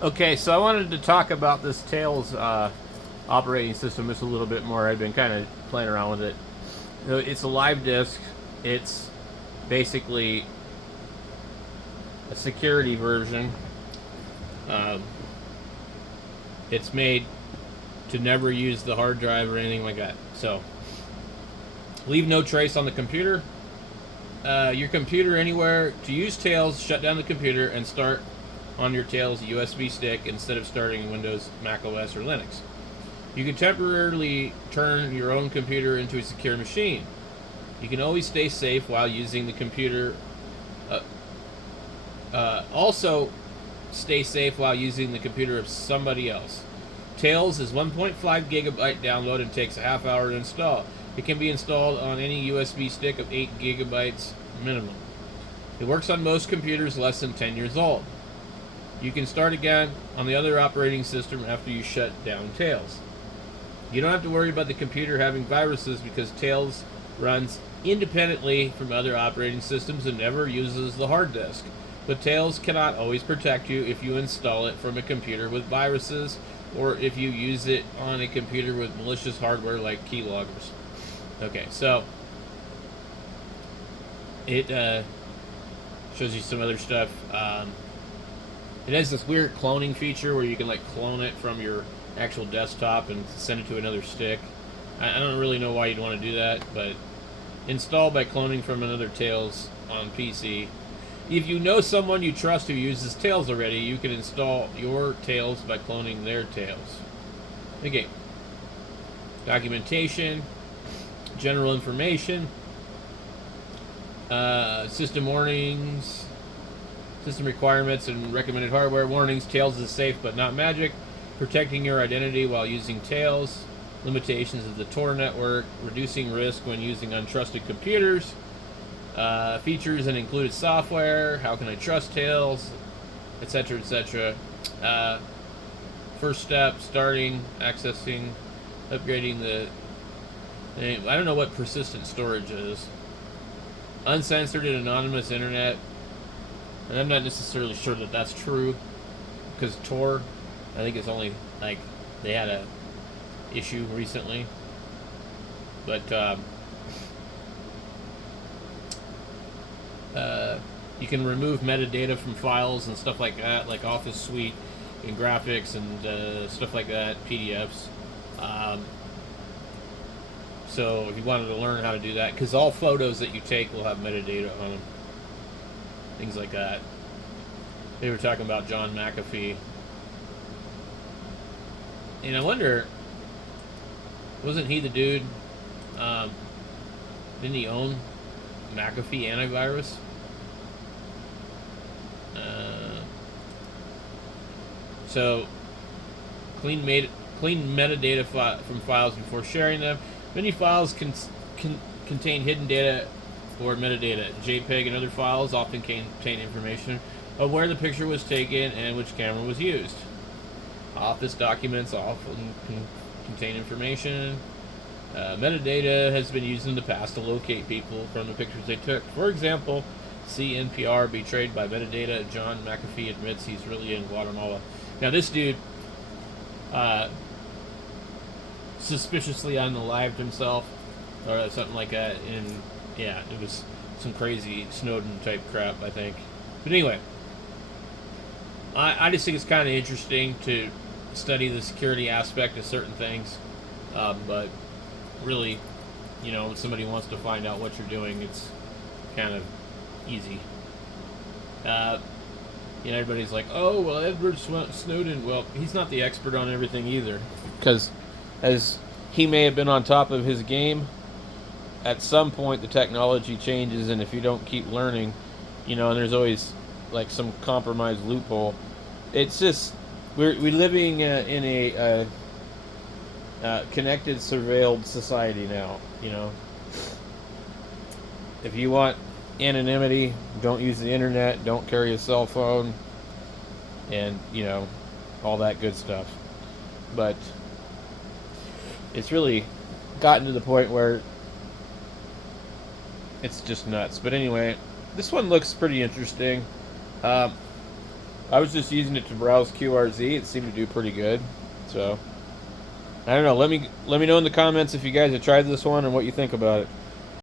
Okay, so I wanted to talk about this Tails operating system just a little bit more. I've been kind of playing around with it. It's a live disk. It's basically a security version. Um, it's made to never use the hard drive or anything like that. So, leave no trace on the computer. Your computer anywhere. To use Tails, shut down the computer and start on your Tails USB stick instead of starting Windows, Mac OS, or Linux. You can temporarily turn your own computer into a secure machine. You can always stay safe while using the computer. Uh, also, stay safe while using the computer of somebody else. Tails is 1.5 gigabyte download and takes a half hour to install. It can be installed on any USB stick of 8 gigabytes minimum. It works on most computers less than 10 years old. You can start again on the other operating system after you shut down Tails. You don't have to worry about the computer having viruses because Tails runs independently from other operating systems and never uses the hard disk. But Tails cannot always protect you if you install it from a computer with viruses or if you use it on a computer with malicious hardware like keyloggers. Okay, so it shows you some other stuff. It has this weird cloning feature where you can like clone it from your actual desktop and send it to another stick. I don't really know why you'd want to do that, but install by cloning from another Tails on PC. If you know someone you trust who uses Tails already, you can install your Tails by cloning their Tails. Okay. Documentation, general information, system warnings, system requirements and recommended hardware warnings. Tails is safe but not magic. Protecting your identity while using Tails. Limitations of the Tor network. Reducing risk when using untrusted computers. Features and included software. How can I trust Tails? Etc. Etc. First step: starting, accessing, upgrading the. I don't know what persistent storage is. Uncensored and anonymous internet. And I'm not necessarily sure that that's true, because Tor, I think it's only like they had a issue recently, but you can remove metadata from files and stuff like that, like Office Suite and graphics and stuff like that, PDFs. So if you wanted to learn how to do that, because all photos that you take will have metadata on them, things like that. They were talking about John McAfee. And I wonder, wasn't he the dude? Didn't he own McAfee antivirus? So, clean metadata from files before sharing them. Many files contain hidden data or metadata. JPEG and other files often contain information of where the picture was taken and which camera was used. Office documents often contain information. Metadata has been used in the past to locate people from the pictures they took. For example, see NPR betrayed by metadata. John McAfee admits he's really in Guatemala. Now this dude suspiciously unalived himself or something like that, and yeah, it was some crazy Snowden type crap, I think. But anyway, I just think it's kind of interesting to study the security aspect of certain things, but really, you know, if somebody wants to find out what you're doing, it's kind of easy. You know, everybody's like, oh, well, Edward Snowden, well, he's not the expert on everything either, because as he may have been on top of his game, at some point the technology changes, and if you don't keep learning, you know, and there's always like some compromised loophole. It's just we're living in a connected, surveilled society now. You know, if you want anonymity, don't use the internet, don't carry a cell phone, and you know, all that good stuff. But it's really gotten to the point where it's just nuts. But anyway, this one looks pretty interesting. I was just using it to browse QRZ. It seemed to do pretty good. So I don't know. Let me know in the comments if you guys have tried this one and what you think about it.